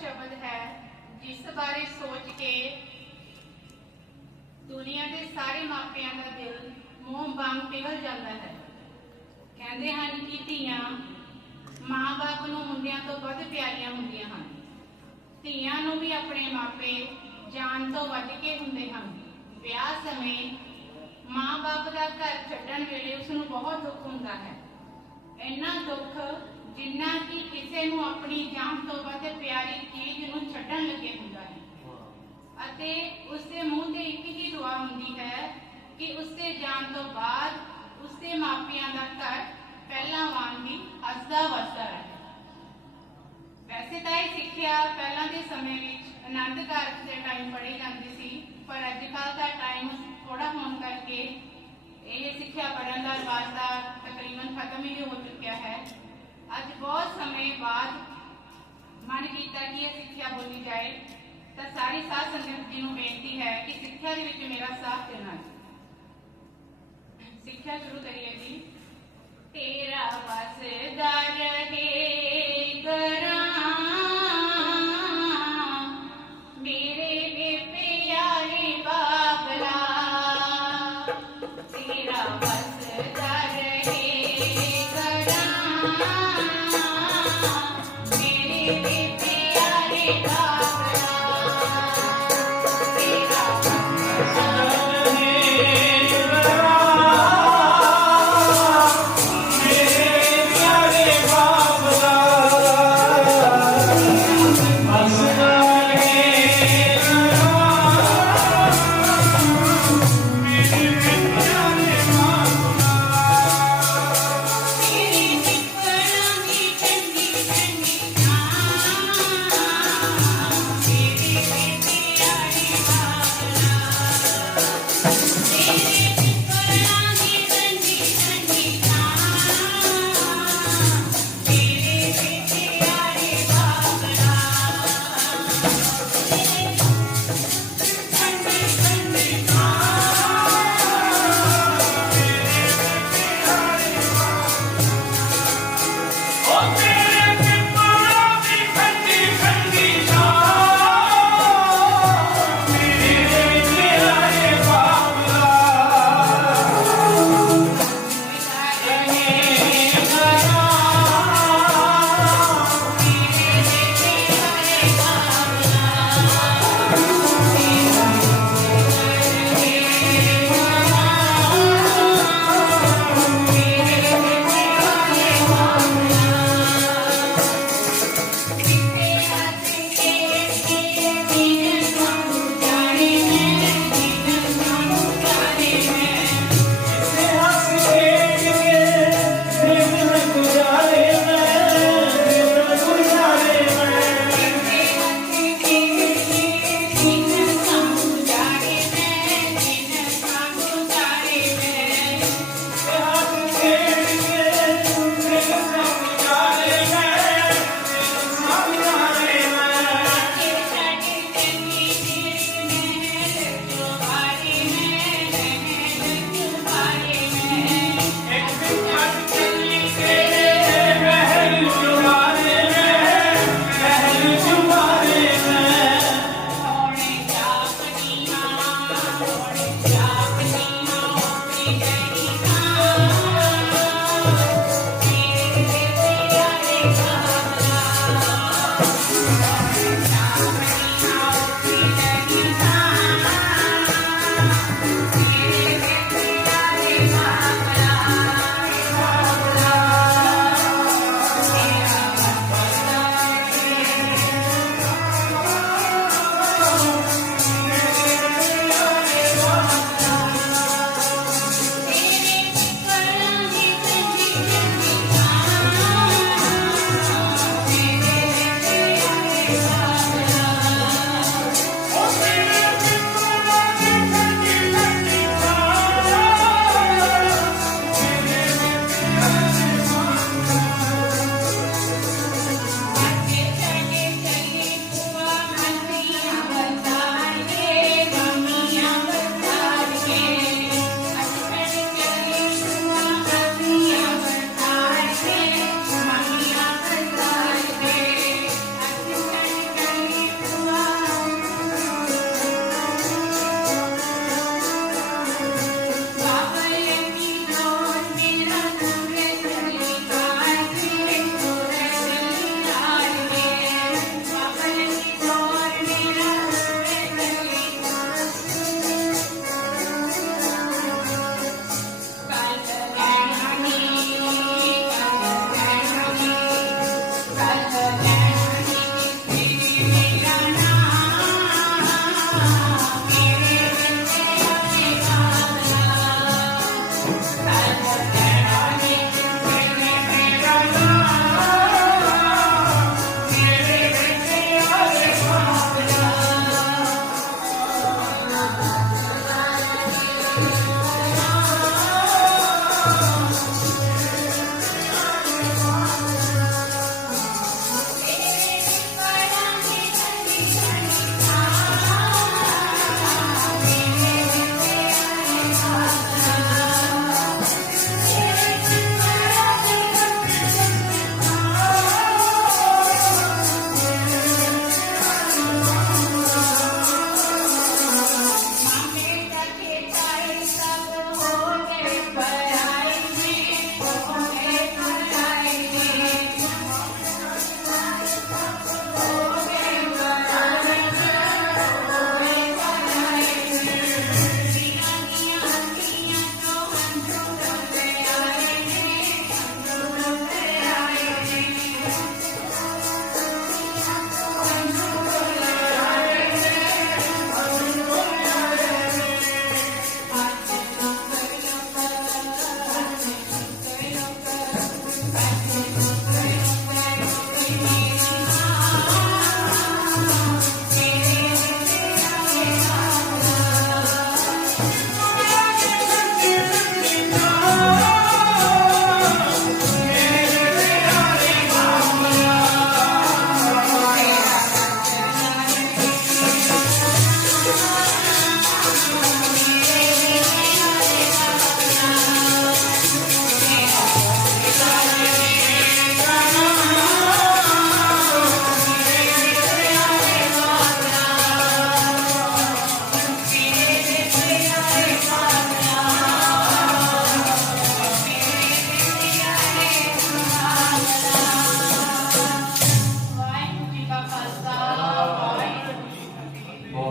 ਸ਼ਬਦ ਹੈ, ਜਿਸ ਬਾਰੇ ਸੋਚ ਕੇ ਦੁਨੀਆ ਦੇ ਸਾਰੇ ਮਾਪਿਆਂ ਦਾ ਦਿਲ ਮੋਹ ਵਾਂਗ ਪਿਘਲ ਜਾਂਦਾ ਹੈ। ਕਹਿੰਦੇ ਹਨ ਕਿ ਧੀਆਂ ਮਾਂ-ਬਾਪ ਨੂੰ ਮੁੰਡਿਆਂ ਤੋਂ ਵੱਧ ਪਿਆਰੀਆਂ ਹੁੰਦੀਆਂ ਹਨ। ਧੀਆਂ ਨੂੰ ਵੀ ਆਪਣੇ ਮਾਪੇ ਜਾਨ ਤੋਂ ਵੱਧ ਕੇ ਹੁੰਦੇ ਹਨ। ਵਿਆਹ ਸਮੇਂ ਮਾਂ-ਬਾਪ ਦਾ ਘਰ ਛੱਡਣ ਵੇਲੇ ਉਸ ਨੂੰ ਬਹੁਤ ਦੁੱਖ ਹੁੰਦਾ ਹੈ। ਇੰਨਾ ਦੁੱਖ ਜਿੰਨਾ ਕਿ ਕਿਸੇ ਨੂੰ ਆਪਣੀ ਜਾਨ ਤੋਂ ਵੱਧ ਪਿਆਰੀ ਚੀਜ਼ ਨੂੰ ਛੱਡਣ ਲੱਗੇ ਹੁੰਦਾ ਹੈ। ਅਤੇ ਉਸ ਦੇ ਮੂੰਹ ਤੇ ਇੱਕ ਹੀ ਦੁਆ ਹੁੰਦੀ ਹੈ ਕਿ ਉਸ ਦੇ ਜਾਣ ਤੋਂ ਬਾਅਦ ਉਸ ਦੇ ਮਾਪਿਆਂ ਦਾ ਘਰ ਪਹਿਲਾਂ ਵਾਂਗ ਹੀ ਹੱਸਦਾ ਵਸਦਾ ਰਹੇ। ਵੈਸੇ ਤਾਂ ਇਹ ਸਿੱਖਿਆ ਪਹਿਲਾਂ ਦੇ ਸਮੇਂ ਵਿੱਚ ਆਨੰਦ ਕਾਰਜ ਦੇ ਟਾਈਮ ਪੜ੍ਹੀ ਜਾਂਦੀ ਸੀ, ਪਰ ਅੱਜ ਕੱਲ੍ਹ ਦਾ ਟਾਈਮ ਥੋੜਾ ਹੋਣ ਕਰਕੇ ਇਹ ਸਿੱਖਿਆ ਪੜ੍ਹਨ ਦਾ ਰਿਵਾਜ ਤਾਂ ਤਕਰੀਬਨ ਖਤਮ ਹੀ ਹੋ ਚੁੱਕਿਆ ਹੈ। ਅੱਜ ਬਹੁਤ ਸਮੇਂ ਬਾਅਦ ਮਨ ਕੀਤਾ ਕਿ ਇਹ ਸਿੱਖਿਆ ਬੋਲੀ ਜਾਏ, ਤਾਂ ਸਾਰੀ ਸਾਧ ਸੰਗਤ ਜੀ ਨੂੰ ਬੇਨਤੀ ਹੈ ਕਿ ਸਿੱਖਿਆ ਦੇ ਵਿੱਚ ਮੇਰਾ ਸਾਥ ਦੇਣਾ ਸਿੱਖਿਆ ਸ਼ੁਰੂ ਕਰੀਏ ਜੀ। ਤੇਰਾ ਵਸਦਾ ਰਹੇ